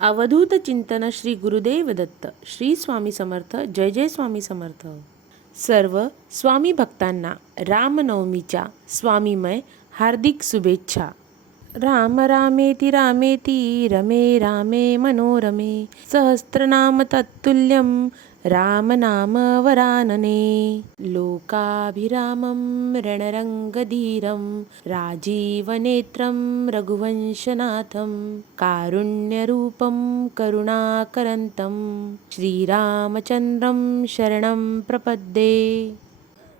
अवधूत चिंतन श्री गुरुदेव दत्त. श्री स्वामी समर्थ. जय जय स्वामी समर्थ. सर्व स्वामी भक्तांना रामनवमीच्या स्वामीमय हार्दिक शुभेच्छा. राम रामेति रामेति रमे रामे मनोरमे सहस्रनाम तत्तुल्यं रामनाम वरानने. लोकाभिरामं रणरंगधीरं राजीवनेत्रं रघुवंशनाथं कारुण्यरूपं करुणाकरन्तं श्रीरामचंद्रं शरणं प्रपद्ये.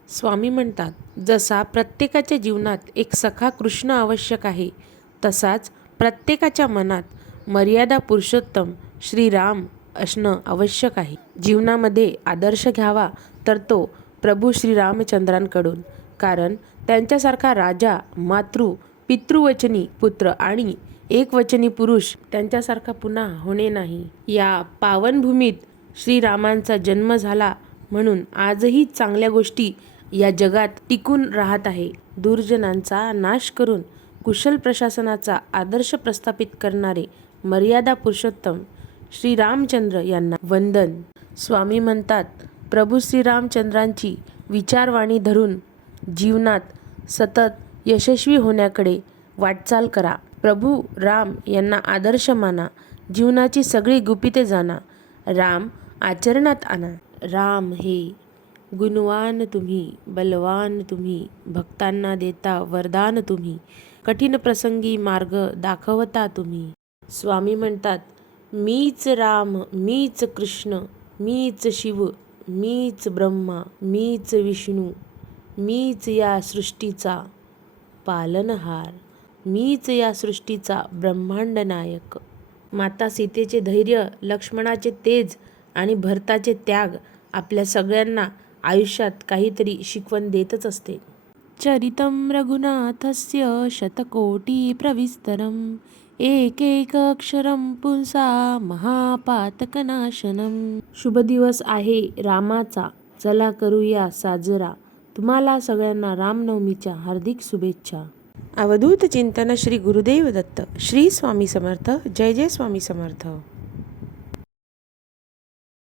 स्वामी म्हणतात, जसा प्रत्येकाच्या जीवनात एक सखा कृष्ण आवश्यक आहे, तसाच प्रत्येकाच्या मनात मर्यादा पुरुषोत्तम श्रीराम असणं आवश्यक आहे. जीवनामध्ये आदर्श घ्यावा तर तो प्रभू श्रीरामचंद्रांकडून, कारण त्यांच्यासारखा राजा, मातृ, पितृवचनी पुत्र आणि एकवचनी पुरुष त्यांच्यासारखा पुन्हा होणे नाही. या पावनभूमीत श्रीरामांचा जन्म झाला म्हणून आजही चांगल्या गोष्टी या जगात टिकून राहत आहे. दुर्जनांचा नाश करून कुशल प्रशासनाचा आदर्श प्रस्थापित करणारे मर्यादा पुरुषोत्तम श्रीरामचंद्र यांना वंदन. स्वामी म्हणतात, प्रभू श्रीरामचंद्रांची विचारवाणी धरून जीवनात सतत यशस्वी होण्याकडे वाटचाल करा. प्रभू राम यांना आदर्श माना. जीवनाची सगळी गुपिते जाणा. राम आचरणात आणा. राम हे गुणवान तुम्ही, बलवान तुम्ही, भक्तांना देता वरदान तुम्ही, कठीण प्रसंगी मार्ग दाखवता तुम्ही. स्वामी म्हणतात, मीच राम, मीच कृष्ण, मीच शिव, मीच ब्रह्मा, मीच विष्णू, मीच या सृष्टीचा पालनहार, मीच या सृष्टीचा ब्रह्मांड नायक. माता सीतेचे धैर्य, लक्ष्मणाचे तेज आणि भरताचे त्याग आपल्या सगळ्यांना आयुष्यात काहीतरी शिकवण देतच असते. चरितं रघुनाथस्य शतकोटी प्रविस्तरम् एकैकक्षरं पुंसा महापातकनाशनम. शुभ दिवस आहे रामाचा, चला करूया साजरा. तुम्हाला सगळ्यांना रामनवमीच्या हार्दिक शुभेच्छा. अवधूत चिंतन श्री गुरुदेव दत्त. श्री स्वामी समर्थ. जय जय स्वामी समर्थ.